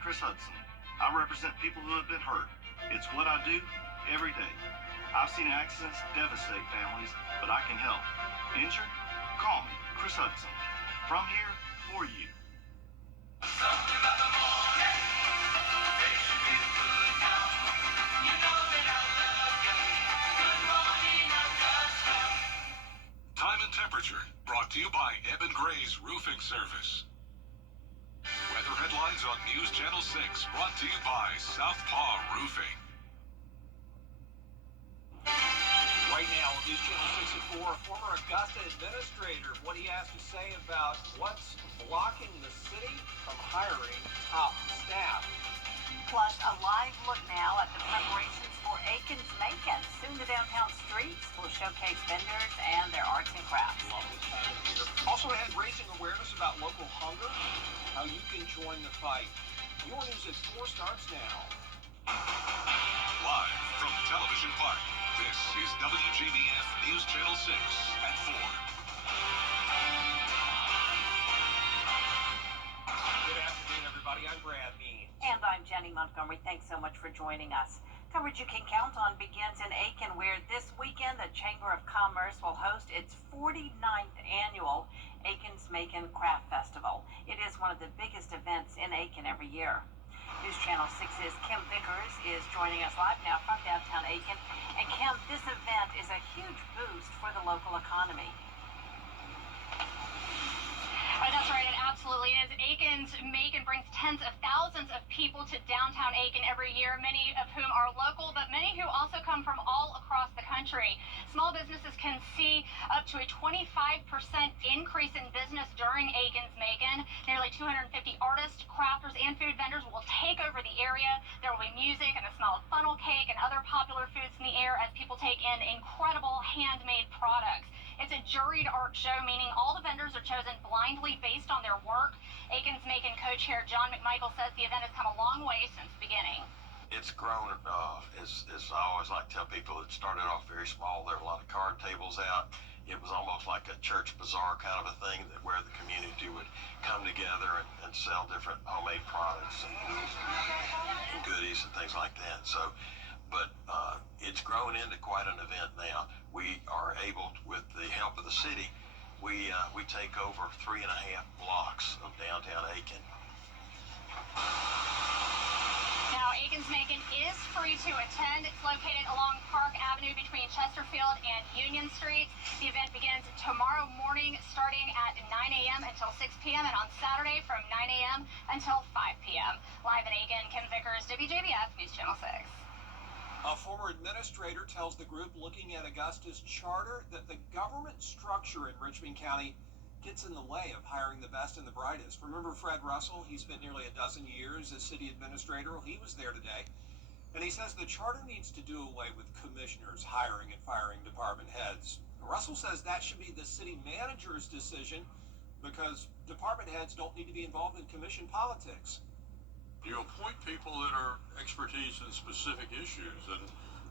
Chris Hudson. I represent people who have been hurt. It's what I do every day. I've seen accidents devastate families, but I can help. Injured? Call me, Chris Hudson. From here, for you. Something about the morning makes you feel good now. You know that I love you. Good morning, Augusta. Time and temperature brought to you by Eben Gray's Roofing Service. Weather headlines on News Channel 6 brought to you by Southpaw Roofing. Right now on News Channel 6 at 4, a former Augusta administrator, what he has to say about what's blocking the city from hiring top staff. Plus, a live look now at the preparations for Aiken's Macon. Soon the downtown streets will showcase vendors and their arts and crafts. Love this time of year. Also ahead, raising awareness about local hunger, how you can join the fight. Your News at 4 starts now. Live from Television Park, this is WJBF News Channel 6 at 4. Good afternoon, everybody. I'm Brad Means. And I'm Jenny Montgomery. Thanks so much for joining us. Coverage you can count on begins in Aiken, where this weekend the Chamber of Commerce will host its 49th annual Aiken's Macon Craft Festival. It is one of the biggest events in Aiken every year. News Channel 6's Kim Vickers is joining us live now from downtown Aiken. And Kim, this event is a huge boost for the local economy. That's right, it absolutely is. Aiken's Macon brings tens of thousands of people to downtown Aiken every year, many of whom are local, but many who also come from all across the country. Small businesses can see up to a 25% increase in business during Aiken's Macon. Nearly 250 artists, crafters, and food vendors will take over the area. There will be music and the smell of funnel cake and other popular foods in the air as people take in incredible handmade products. It's a juried art show, meaning all the vendors are chosen blindly based on their work. Aiken's Macon co-chair John McMichael says the event has come a long way since the beginning. It's grown, as I always like to tell people, it started off very small. There were a lot of card tables out. It was almost like a church bazaar kind of a thing where the community would come together and sell different homemade products and goodies and things like that. So, but it's grown into quite an event now. We are able, with the help of the city, we take over 3.5 blocks of downtown Aiken. Now, Aiken's Macon is free to attend. It's located along Park Avenue between Chesterfield and Union Streets. The event begins tomorrow morning starting at 9 a.m. until 6 p.m. and on Saturday from 9 a.m. until 5 p.m. Live in Aiken, Kim Vickers, WJBF News Channel 6. A former administrator tells the group looking at Augusta's charter that the government structure in Richmond County gets in the way of hiring the best and the brightest. Remember Fred Russell? He spent nearly a dozen years as city administrator. Well, he was there today. And he says the charter needs to do away with commissioners hiring and firing department heads. Russell says that should be the city manager's decision because department heads don't need to be involved in commission politics. You appoint people that are expertise in specific issues, and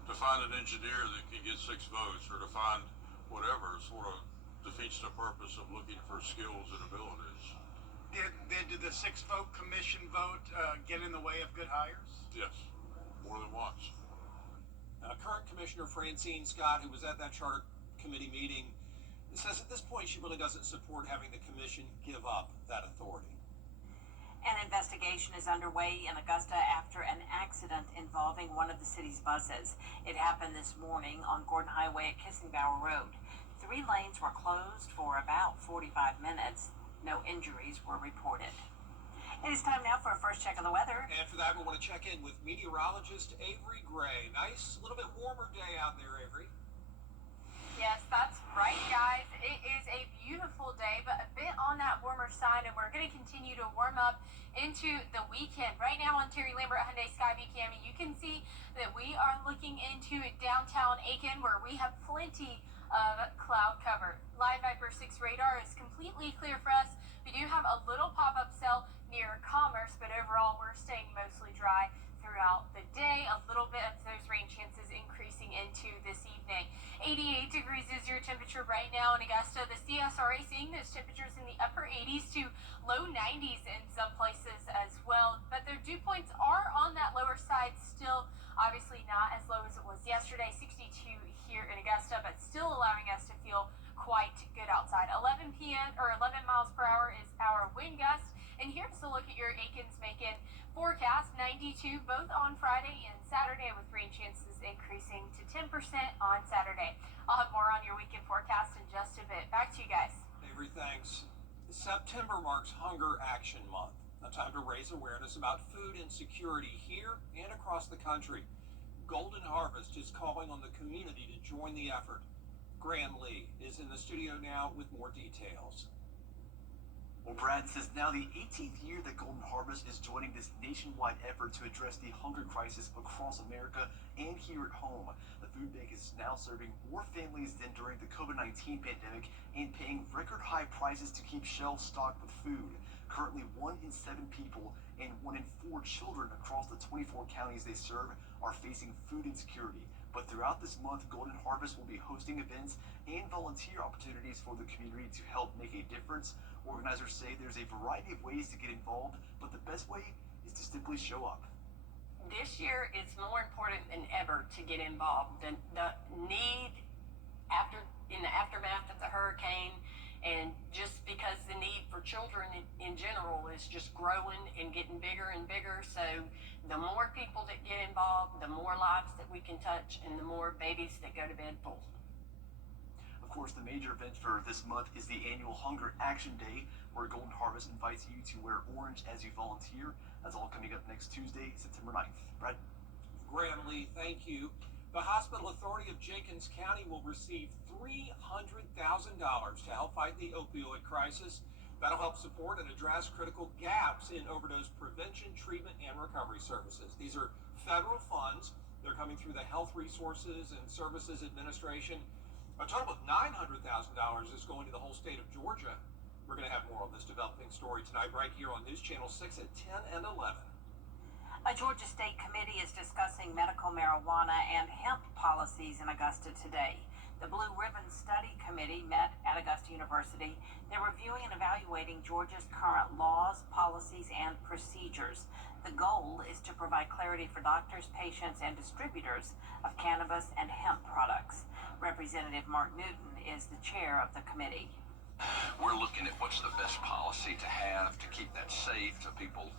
to find an engineer that can get 6 votes or to find whatever sort of defeats the purpose of looking for skills and abilities. Did the 6-vote commission vote get in the way of good hires? Yes, more than once. Current Commissioner Francine Scott, who was at that charter committee meeting, says at this point she really doesn't support having the commission give up that authority. An investigation is underway in Augusta after an accident involving one of the city's buses. It happened this morning on Gordon Highway at Kissingbauer Road. 3 lanes were closed for about 45 minutes. No injuries were reported. It is time now for a first check of the weather. And for that, we want to check in with meteorologist Avery Gray. Nice, little bit warmer day out there, Avery. Yes, that's right, guys. It is a beautiful day, but a bit on that warmer side, and we're going to continue to warm up into the weekend. Right now on Terry Lambert Hyundai Skyview Cam, you can see that we are looking into downtown Aiken, where we have plenty of cloud cover. Live Viper 6 radar is completely clear for us. We do have a little pop-up cell near Commerce, but overall we're staying mostly dry throughout the day. A little bit of those rain chances increasing into this evening. 88 degrees is your temperature right now in Augusta. The CSRA seeing those temperatures in the upper 80s to low 90s in some places as well. But there do points are on that lower side still. Obviously not as low as it was yesterday, 62 here in Augusta, but still allowing us to feel quite good outside. 11 p.m. or 11 miles per hour is our wind gust. And here's a look at your Aikens-Macon forecast. 92 both on Friday and Saturday, with rain chances increasing to 10% on Saturday. I'll have more on your weekend forecast in just a bit. Back to you guys. Avery, thanks. September marks Hunger Action Month, a time to raise awareness about food insecurity here and across the country. Golden Harvest is calling on the community to join the effort. Graham Lee is in the studio now with more details. Well, Brad, says now the 18th year that Golden Harvest is joining this nationwide effort to address the hunger crisis across America and here at home. The food bank is now serving more families than during the COVID-19 pandemic and paying record high prices to keep shelves stocked with food. Currently, 1 in 7 people and 1 in 4 children across the 24 counties they serve are facing food insecurity. But throughout this month, Golden Harvest will be hosting events and volunteer opportunities for the community to help make a difference. Organizers say there's a variety of ways to get involved, but the best way is to simply show up. This year, it's more important than ever to get involved. The need in the aftermath of the hurricane, and just because the need for children in general is just growing and getting bigger and bigger. So the more people that get involved, the more lives that we can touch, and the more babies that go to bed full. Of course, the major event for this month is the annual Hunger Action Day, where Golden Harvest invites you to wear orange as you volunteer. That's all coming up next Tuesday, September 9th. Brad? Graham Lee, thank you. The Hospital Authority of Jenkins County will receive $300,000 to help fight the opioid crisis. That'll help support and address critical gaps in overdose prevention, treatment, and recovery services. These are federal funds. They're coming through the Health Resources and Services Administration. A total of $900,000 is going to the whole state of Georgia. We're going to have more on this developing story tonight right here on News Channel 6 at 10 and 11. A Georgia State committee is discussing medical marijuana and hemp policies in Augusta today. The Blue Ribbon Study Committee met at Augusta University. They're reviewing and evaluating Georgia's current laws, policies, and procedures. The goal is to provide clarity for doctors, patients, and distributors of cannabis and hemp products. Representative Mark Newton is the chair of the committee. We're looking at what's the best policy to have to keep that safe, so people,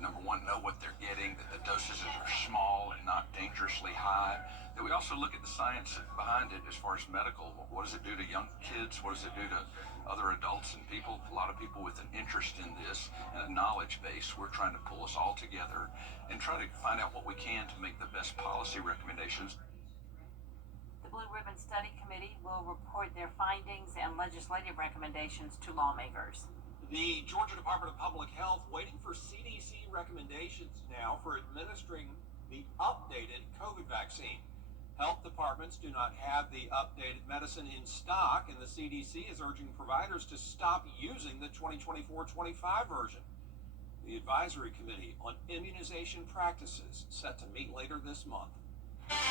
number one, know what they're getting, that the dosages are small and not dangerously high. That we also look at the science behind it as far as medical. What does it do to young kids? What does it do to other adults and people? A lot of people with an interest in this and a knowledge base. We're trying to pull us all together and try to find out what we can to make the best policy recommendations. The Blue Ribbon Study Committee will report their findings and legislative recommendations to lawmakers. The Georgia Department of Public Health waiting for CDC recommendations now for administering the updated COVID vaccine. Health departments do not have the updated medicine in stock, and the CDC is urging providers to stop using the 2024-25 version. The Advisory Committee on Immunization Practices set to meet later this month.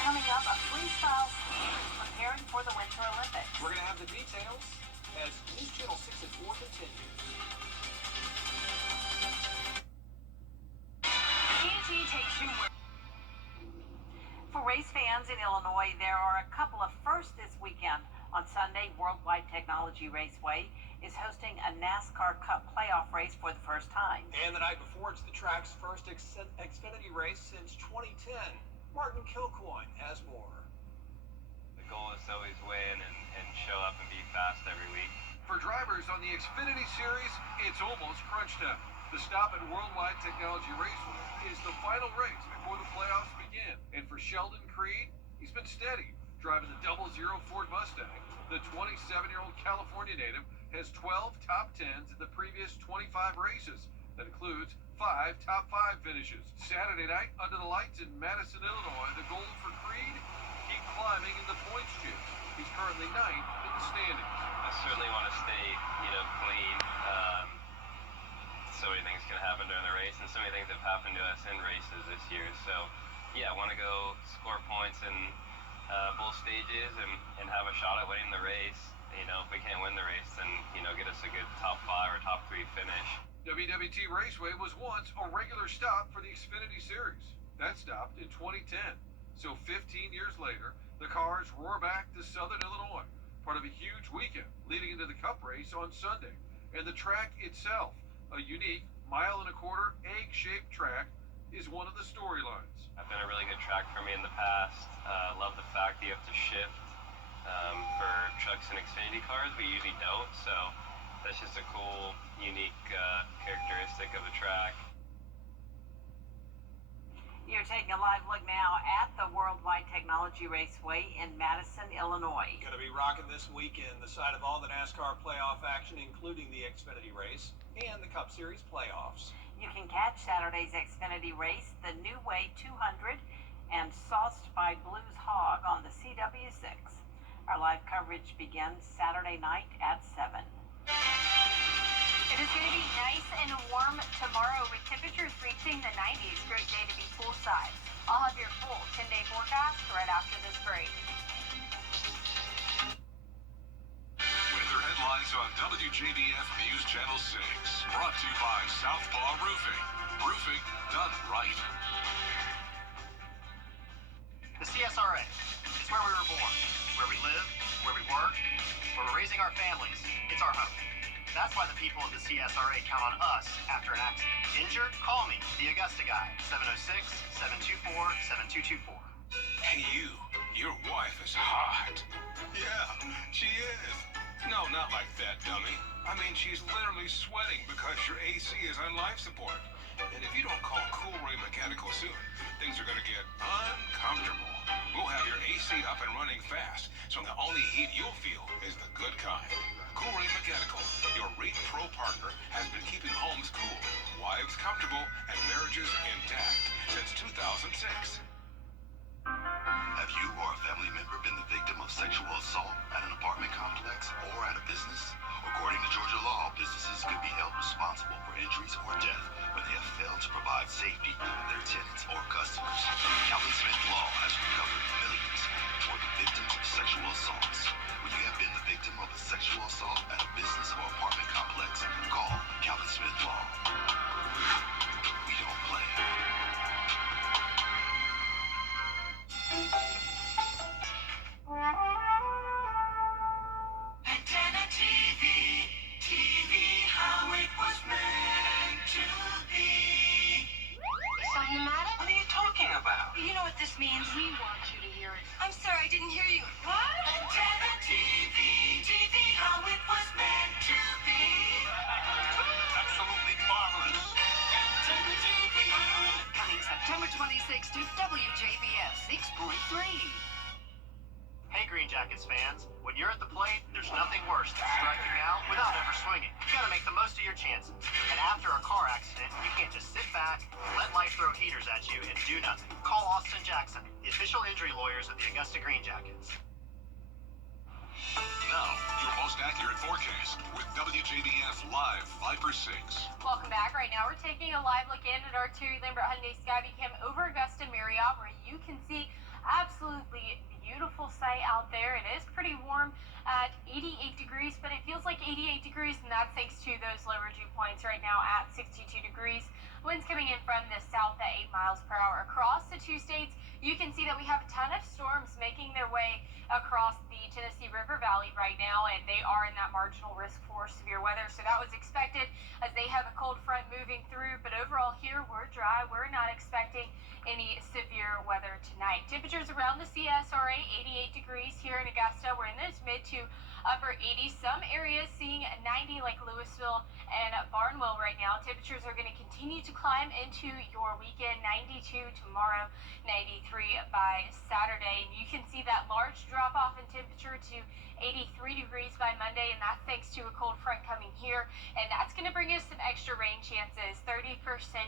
Coming up, a freestyle skier is preparing for the Winter Olympics. We're going to have the details as News Channel 6 at 4 continues. TNT takes you where... For race fans in Illinois, there are a couple of firsts this weekend. On Sunday, Worldwide Technology Raceway is hosting a NASCAR Cup playoff race for the first time. And the night before, it's the track's first Xfinity race since 2010. Martin Kilcoyne has more. The goal is to always win and show up and be fast every week. For drivers on the Xfinity Series, it's almost crunch time. The stop at Worldwide Technology Raceway is the final race before the playoffs begin. And for Sheldon Creed, he's been steady, driving the 00 Ford Mustang. The 27-year-old California native has 12 top 10s in the previous 25 races. That includes 5 top 5 finishes. Saturday night, under the lights in Madison, Illinois, the goal for Creed, keep climbing in the points chute. He's currently 9th in the standings. I certainly want to stay, clean. So many things can happen during the race, and so many things have happened to us in races this year. So, yeah, I want to go score points in both stages and have a shot at winning the race. If we can't win the race, then, get us a good top 5 or top 3 finish. WWT Raceway was once a regular stop for the Xfinity Series. That stopped in 2010. So 15 years later, the cars roar back to Southern Illinois, part of a huge weekend leading into the Cup race on Sunday. And the track itself, a unique 1.25 mile egg-shaped track, is one of the storylines. It's been a really good track for me in the past. Love the fact that you have to shift for trucks and Xfinity cars. We usually don't, so that's just a cool, unique characteristic of the track. You're taking a live look now at the Worldwide Technology Raceway in Madison, Illinois. Going to be rocking this weekend, the site of all the NASCAR playoff action, including the Xfinity race and the Cup Series playoffs. You can catch Saturday's Xfinity race, the New Way 200, and Sauced by Blues Hog on the CW6. Our live coverage begins Saturday night at 7. It is going to be nice and warm tomorrow with temperatures reaching the 90s. Great day to be poolside. I'll have your full 10-day forecast right after this break. Weather headlines on WJBF News Channel 6. Brought to you by Southpaw Roofing. Roofing done right. The CSRA. It's where we were born, where we live, where we work, where we're raising our families. It's our home. That's why the people of the CSRA count on us after an accident. Injured? Call me, the Augusta guy, 706-724-7224. Hey, you. Your wife is hot. Yeah, she is. No, not like that, dummy. I mean, she's literally sweating because your AC is on life support. And if you don't call Cool Ray Mechanical soon, things are going to get uncomfortable. We'll have your AC up and running fast, so the only heat you'll feel is the good kind. Cool Ray Mechanical, your Rate Pro partner, has been keeping homes cool, wives comfortable, and marriages intact since 2006. Have you or a family member been the victim of sexual assault at an apartment complex or at a business? According to Georgia law, businesses could be held responsible for injuries or death when they have failed to provide safety to their tenants or customers. Calvin Smith Law has recovered millions for the victims of sexual assaults. When you have been the victim of a sexual assault at a business or apartment complex, call Calvin Smith Law. We don't play. Antenna TV, TV how it was meant to be. Something the matter? What are you talking about? You know what this means. We want you to hear it. I'm sorry, I didn't hear you. What? Antenna TV, TV how it was meant to be. Absolutely marvelous. Antenna TV. Coming September 26th to WJBF 6.3. Hey, Green Jackets fans. When you're at the plate, there's nothing worse than striking out without ever swinging. You gotta make the most of your chances. And after a car accident, you can't just sit back, let life throw heaters at you, and do nothing. Call Austin Jackson, the official injury lawyers of the Augusta Green Jackets. Now, your most accurate forecast with WJBF Live 5/6. Welcome back. Right now, we're taking a live look in at our Terry Lambert Hyundai Skyview Cam over Augusta Marriott, where you can see absolutely beautiful sight out there. It is pretty warm at 88 degrees, but it feels like 88 degrees, and that's thanks to those lower dew points right now at 62 degrees. Winds coming in from the south at 8 miles per hour across the two states. You can see that we have a ton of storms making their way across the Tennessee River Valley right now, and they are in that marginal risk for severe weather. So that was expected as they have a cold front moving through, but overall here we're dry. We're not expecting any severe weather tonight. Temperatures around the CSRA, 88 degrees here in Augusta. We're in those mid to upper 80s. Some areas seeing 90 like Louisville and Barnwell right now. Temperatures are going to continue to climb into your weekend. 92 tomorrow, 93 by Saturday. And you can see that large drop off in temperature to 83 degrees by Monday, and that's thanks to a cold front coming here. And that's going to bring us some extra rain chances, 30%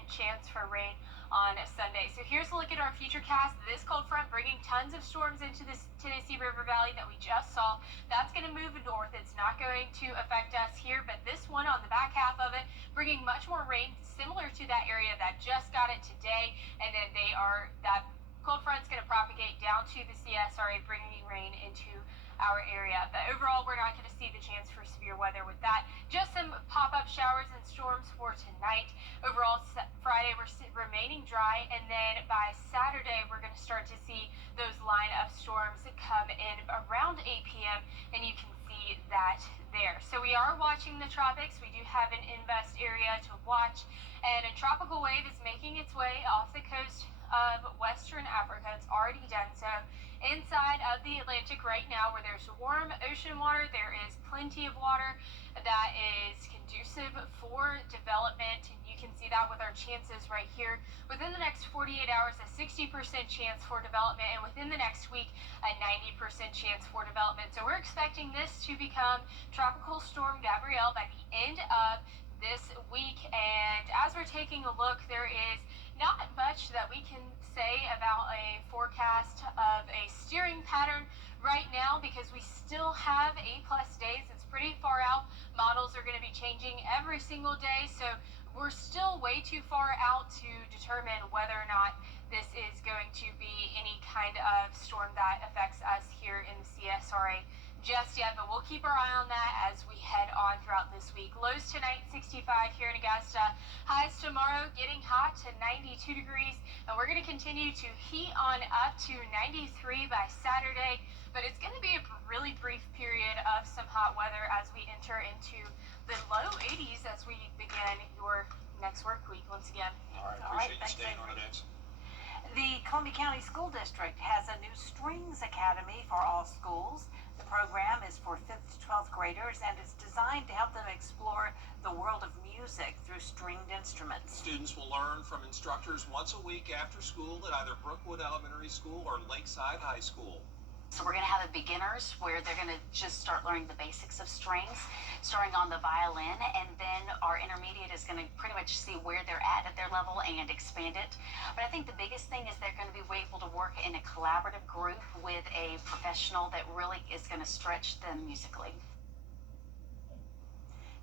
chance for rain on Sunday. So here's a look at our future cast. This cold front bringing tons of storms into this Tennessee River Valley that we just saw. That's going to move north. It's not going to affect us here, but this one on the back half of it bringing much more rain similar to that area that just got it today. And then that cold front's going to propagate down to the CSRA, bringing rain into our area. But overall, we're not going to see the chance for severe weather with that. Just some pop-up showers and storms for tonight. Overall, Friday we're remaining dry, and then by Saturday we're going to start to see those line of storms come in around 8 p.m. and you can see that there. So we are watching the tropics. We do have an invest area to watch, and a tropical wave is making its way off the coast of Western Africa. It's already done so. Inside of the Atlantic right now, where there's warm ocean water, there is plenty of water that is conducive for development. And you can see that with our chances right here. Within the next 48 hours, a 60% chance for development, and within the next week, a 90% chance for development. So we're expecting this to become Tropical Storm Gabrielle by the end of this week. And as we're taking a look, there is not much that we can say about a forecast of a steering pattern right now because we still have 8+ days. It's pretty far out. Models are going to be changing every single day, so we're still way too far out to determine whether or not this is going to be any kind of storm that affects us here in the CSRA just yet, but we'll keep our eye on that as we head on throughout this week. Lows tonight, 65 here in Augusta. Highs tomorrow, getting hot to 92 degrees, and we're going to continue to heat on up to 93 by Saturday, but it's going to be a really brief period of some hot weather as we enter into the low 80s as we begin your next work week once again. All right, appreciate you staying on it, Nancy. The Columbia County School District has a new Strings Academy for all schools. The program is for 5th to 12th graders, and it's designed to help them explore the world of music through stringed instruments. Students will learn from instructors once a week after school at either Brookwood Elementary School or Lakeside High School. So we're going to have a beginners where they're going to just start learning the basics of strings, starting on the violin, and then our intermediate is going to pretty much see where they're at their level and expand it. But I think the biggest thing is they're going to be able to work in a collaborative group with a professional that really is going to stretch them musically.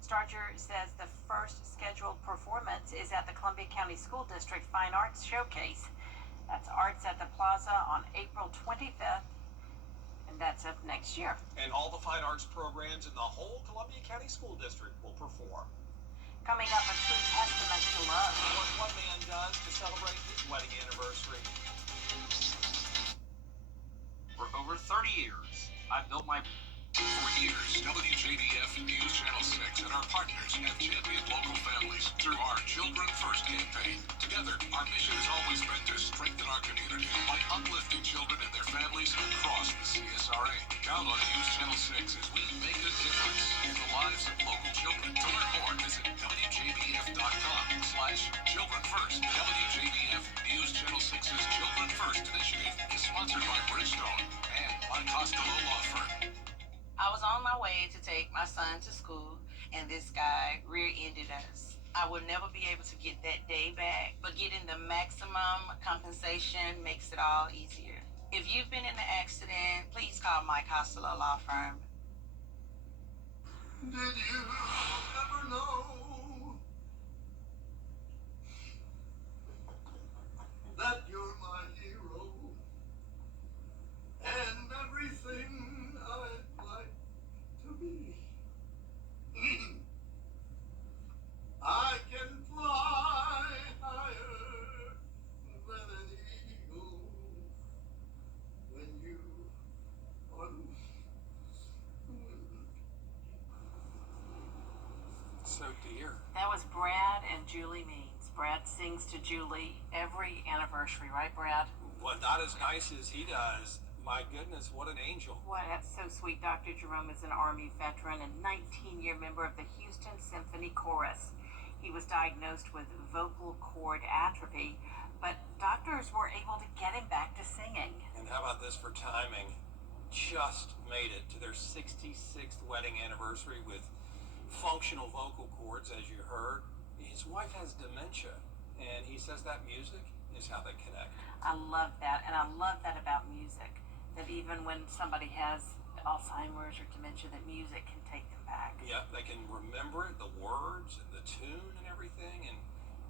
Starcher says the first scheduled performance is at the Columbia County School District Fine Arts Showcase. That's Arts at the Plaza on April 25th. And that's up next year. And all the fine arts programs in the whole Columbia County School District will perform. Coming up, a true testament to love. What one man does to celebrate his wedding anniversary. For over 30 years, I've built my... For years, WJBF News Channel 6 and our partners have championed local families through our Children First campaign. Together, our mission has always been to strengthen our community by uplifting children and their families across the CSRA. Count on News Channel 6 as we make a difference in the lives of local children. To learn more, visit WJBF.com/Children First. WJBF News Channel 6's Children First initiative is sponsored by Bridgestone and by Costello Law Firm. I was on my way to take my son to school, and this guy rear-ended us. I will never be able to get that day back, but getting the maximum compensation makes it all easier. If you've been in an accident, please call Mike Costello Law Firm. Did you ever know that you're my hero and everything I'd like to be? I can fly higher than an eagle when you are. So dear. That was Brad and Julie Means. Brad sings to Julie every anniversary, right, Brad? Well, not as nice as he does. My goodness, what an angel. Well, that's so sweet. Dr. Jerome is an Army veteran and 19-year member of the Houston Symphony Chorus. He was diagnosed with vocal cord atrophy, but doctors were able to get him back to singing. And how about this for timing? Just made it to their 66th wedding anniversary with functional vocal cords, as you heard. His wife has dementia, and he says that music is how they connect. I love that, and I love that about music, that even when somebody has Alzheimer's or dementia, that music can take them back. Yeah, they can remember it, the words and the tune and everything, and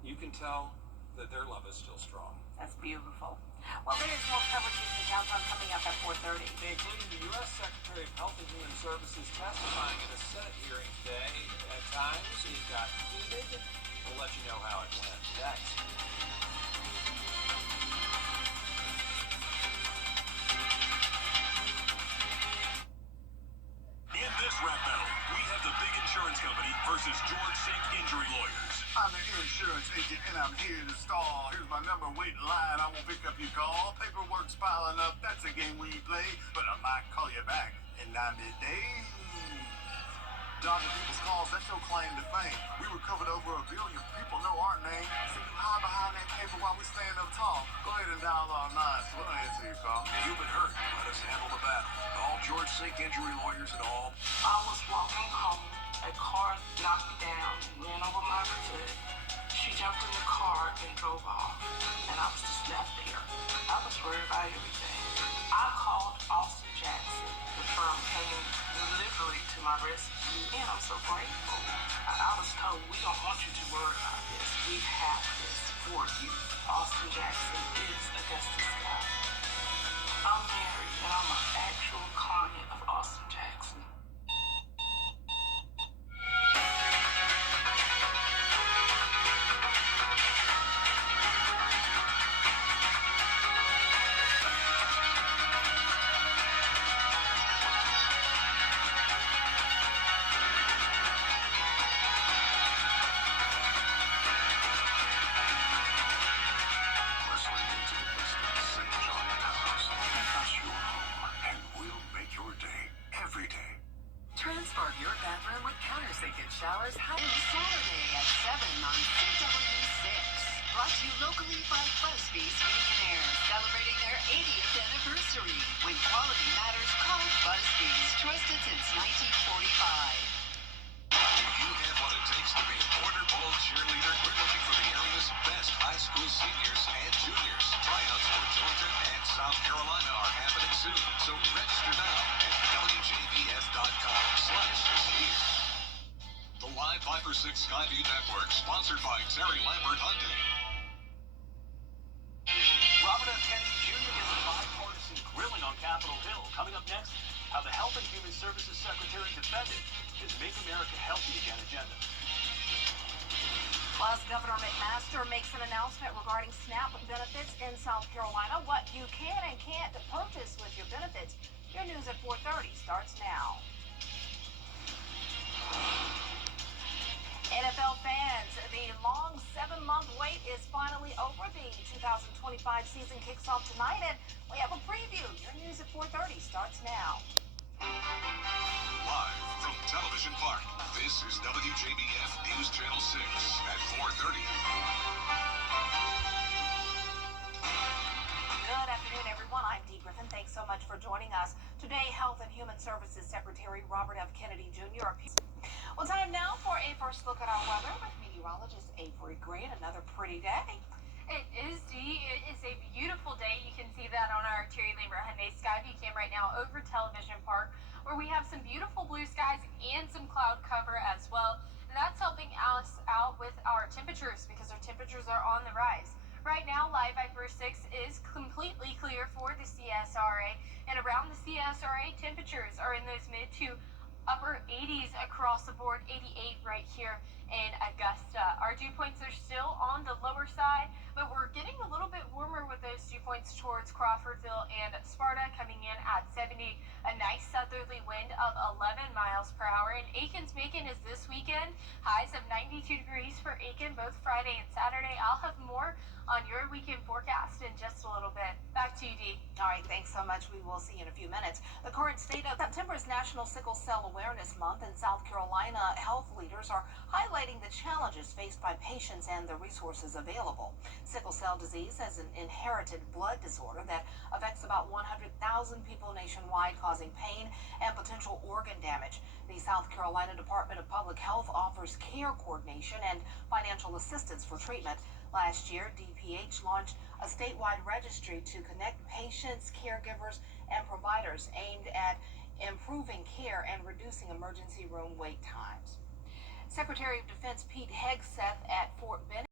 you can tell that their love is still strong. That's beautiful. Well, there is more coverage you can count Downtown coming up at 4:30. Including the U.S. Secretary of Health and Human Services testifying in a Senate hearing today. At times, it got heated. We'll let you know how it went next. In this rap battle, we have the big insurance company versus George Sink Injury Lawyers. I'm the insurance agent and I'm here to stall. Here's my number, wait in line, I won't pick up your call. Paperwork's piling up, that's a game we play. But I might call you back in 90 days. Dodging people's calls, that's your claim to fame. We recovered over 1 billion people know our name. So you hide behind that paper while we stand up tall. Go ahead and dial all nine, so we'll answer your call. You've been hurt. Let us handle the battle. Call George Sink Injury Lawyers at all. I was walking home. A car knocked me down, ran over my foot. She jumped in the car and drove off. And I was just left there. I was worried about everything. I called Austin Jackson. The firm came literally to my rescue, and I'm so grateful. I was told, we don't want you to worry about this. We have this for you. Austin Jackson is Augustus Scott. I'm married, and I'm an actual client of Austin Jackson. Listening into the business St. John House. Make us your home, and we'll make your day every day. Transform your bathroom with countersink and showers Saturday at 7 on CW6. Brought to you locally by Busby's Heating and Air, celebrating their 80th anniversary. When quality matters, call Busby's, trusted since 1945. You have what it takes to be a border bowl cheerleader. We're looking for the area's best high school seniors and juniors. Tryouts for Georgia and South Carolina are happening soon, so register now at WJBF.com/cheer. The Live 5 for 6 Skyview Network, sponsored by Terry Lambert Hyundai. Robert F. Kennedy Jr. gets a bipartisan grilling on Capitol Hill. Coming up next, how the Health and Human Services Secretary defended his Make America Healthy Again agenda. Plus, Governor McMaster makes an announcement regarding SNAP benefits in South Carolina. What you can and can't purchase with your benefits. Your news at 4:30 starts now. NFL fans, the long 7-month wait is finally over. The 2025 season kicks off tonight, and we have a preview. Your news at 4:30 starts now. Live from Television Park, this is WJBF News Channel 6 at 4:30. Good afternoon, everyone. I'm Dee Griffin. Thanks so much for joining us. Today, Health and Human Services Secretary Robert F. Kennedy Jr. Well, time now for a first look at our weather with meteorologist Avery Green. Another pretty day. It is, Dee. It is a beautiful day. You can see that on our Terry Lambert Hyundai Skyview cam right now over Television Park, where we have some beautiful blue skies and some cloud cover as well. And that's helping us out with our temperatures because our temperatures are on the rise. Right now, Live by First 6 is completely clear for the CSRA, and around the CSRA, temperatures are in those mid to upper 80s across the board, 88 right here in Augusta. Our dew points are still on the lower side, but we're getting a little bit warmer with those dew points towards Crawfordville and Sparta, coming in at 70, a nice southerly wind of 11 miles per hour. And Aikens-Macon is this weekend, highs of 92 degrees for Aiken, both Friday and Saturday. I'll have more on your weekend forecast in just a little bit. Back to you, Dee. All right, thanks so much. We will see you in a few minutes. The current state of September is National Sickle Cell Awareness Month. In South Carolina, health leaders are highlighting the challenges faced by patients and the resources available. Sickle cell disease is an inherited blood disorder that affects about 100,000 people nationwide, causing pain and potential organ damage. The South Carolina Department of Public Health offers care coordination and financial assistance for treatment. Last year, DPH launched a statewide registry to connect patients, caregivers, and providers aimed at improving care and reducing emergency room wait times. Secretary of Defense Pete Hegseth at Fort Benning